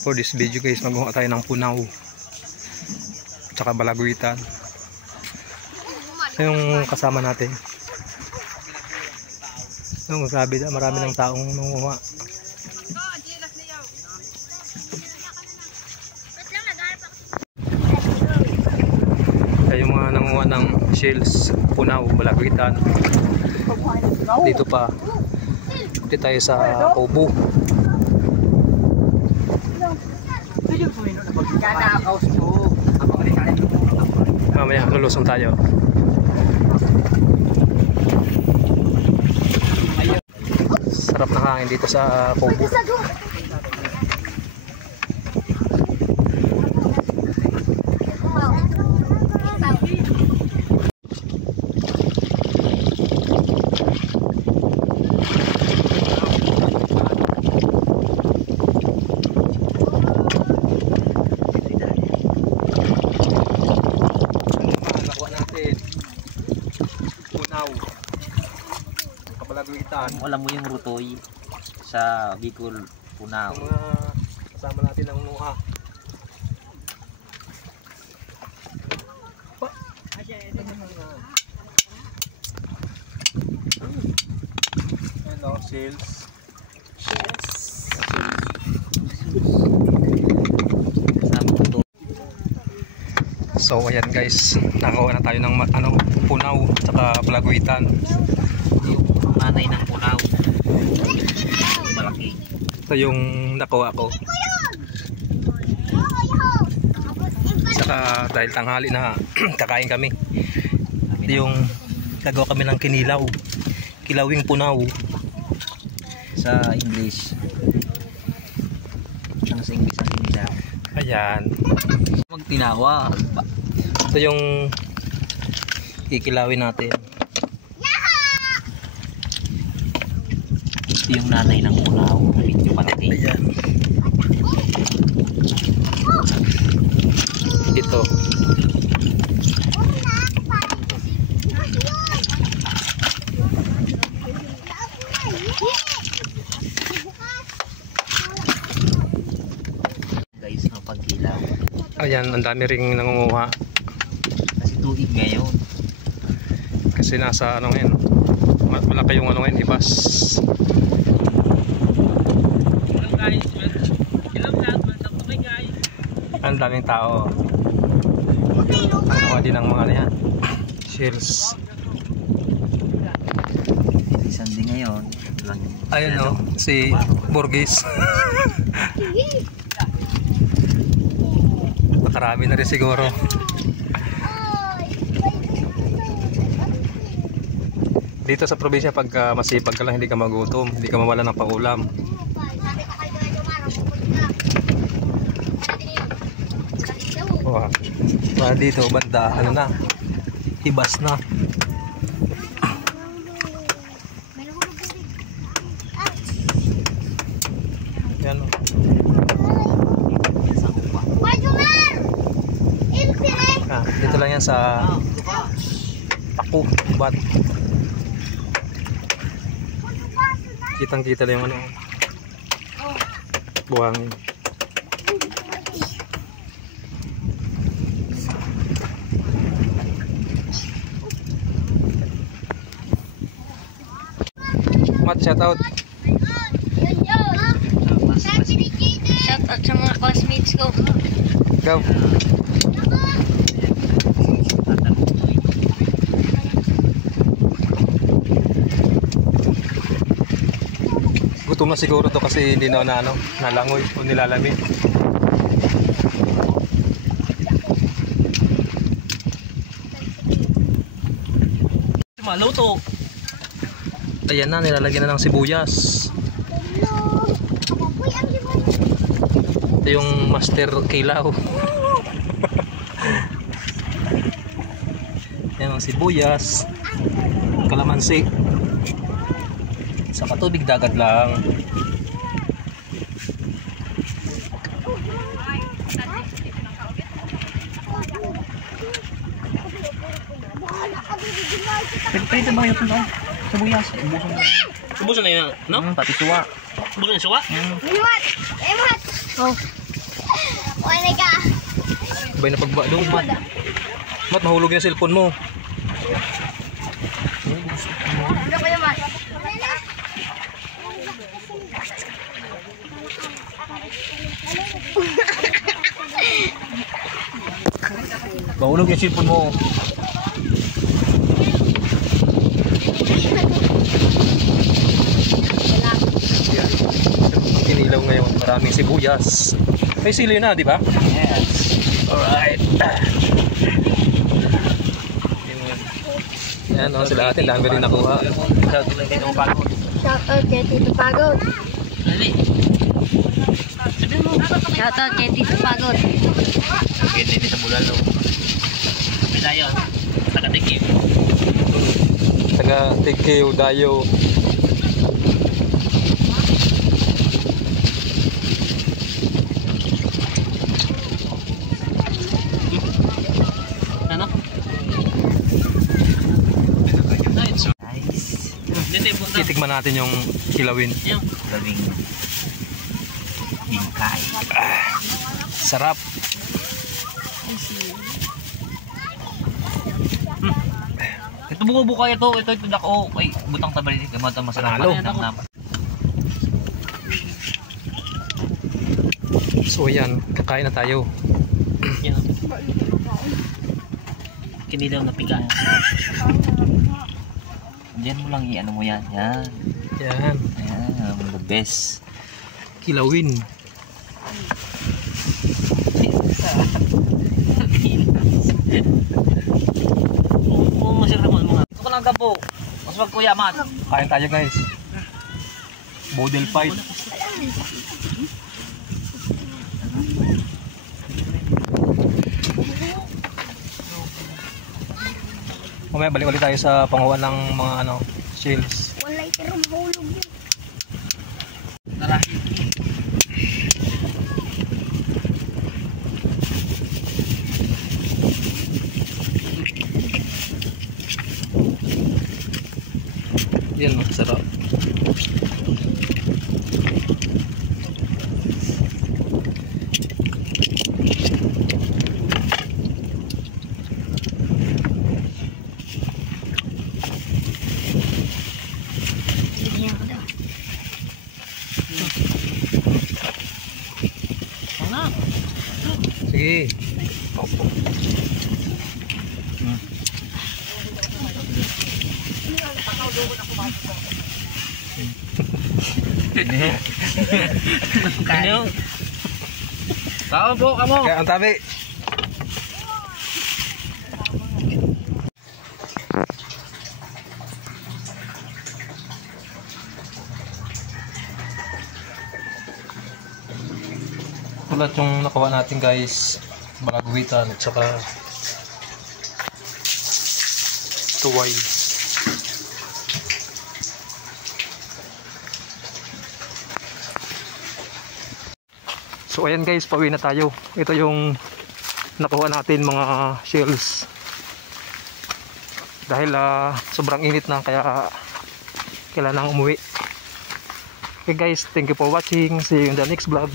For this video guys, magkuha tayo ng punaw tsaka balaguitan. Ito yung kasama natin. Grabe na, marami ng taong nanguha. Ito yung mga nanguha ng shells, punaw, balaguitan. Dito pa, dito tayo sa Kubo. Mamaya lulusong tayo. Sarap na hangin dito sa Kubo. Alam mo yung rutoy sa Bicol, punaw. Ang mga kasama natin ang nuha. Hello, shells. So ayan guys, nakakuha na tayo ng punaw at balaguitan. Nanay ng punaw. Malaki. Ito yung nakuha ko. Saka dahil tanghali na kakain kami. Ito yung nagawa kami ng kinilaw. Kilawing punaw. Sa English. Ano sa English ang kinilaw? Ayan. Magtinawa. Ito yung kikilawin natin. Yung nanay ng punaw, medyo malaki. Ayan. Ito. Guys, ang pagkilaw. Ayan, ang dami ring nangunguha. Kasi tuig ngayon. Kasi nasa ano ngayon. Malaki yung ano ngayon, ibas. Ang daming tao. Ang din ng mga yan. Shells. Isang din ngayon. Ayun no, si Borges. Makarami na rin siguro. Dito sa probinsya pag masipag ka lang, hindi ka magutom, hindi ka mawala ng paulam. Wow. Dito banda ano na, ibas na. Yan o. Dito lang yan sa Paku, Bat. Kitang kita lang yung ano, buhangin. Shout out. Shout out sa mga classmates ko. Go. Gutom na siguro to kasi hindi na nalangoy o nilalamig. Maluto. Ayan na, nilalagyan na ng sibuyas. Ito yung master kilaw. Yan ang sibuyas, kalamansi. Sa katubig dagat lang. Pwede ba yung sibuyas? Ubusan na yun, no? Pati suwa. Ubusan na suwa? Liwat! Liwat! Oh. Sabay na pagbalo, Mat. Mat, mahulog yung cellphone mo. Ano kayo, Mas? Mahulog yung cellphone mo. Yan. Inilaw ngayon. Maraming sibuyas. May sili na, di ba? Yes. Alright. Yan, oh, sila atin. Dami rin nakuha. Shoutout kay Tito Pagod. Shoutout kay Tito Pagod. Okay, dito sa Bulalo. May tayo. Taga-tikim. Taga Tigkiw, Dayo. Ano? Nice. Titikman natin yung kilawin. Labing bingkay. Sarap. Ito buko-buko ito. Ito dako. Ay, butang tabali. Gamata masarap. Panalo. So yan, kakain na tayo. Kinilaw na piga. Diyan mo lang i-ano mo yan. Yan. Yan, Ayan. The best. kilawin. Oo, masarap mo mga. Ito ka lang gapo. Mas magkuyaman. Kain tayo guys. Model fight. Mamaya balik ulit tayo sa panguha ng mga shells. Wala pero mahulog yun. Tara. Yan, sarap. Bigyan ko daw. Sige. Ano? Tao po, kamo. Kaya ang tabi. Ulat yung nakuha natin guys. Balaguhitan at saka tuway. So ayan guys, pauwi na tayo. Ito yung nakuha natin mga shells. Dahil sobrang init na kaya kailangan umuwi. Okay guys, thank you for watching. See you in the next vlog.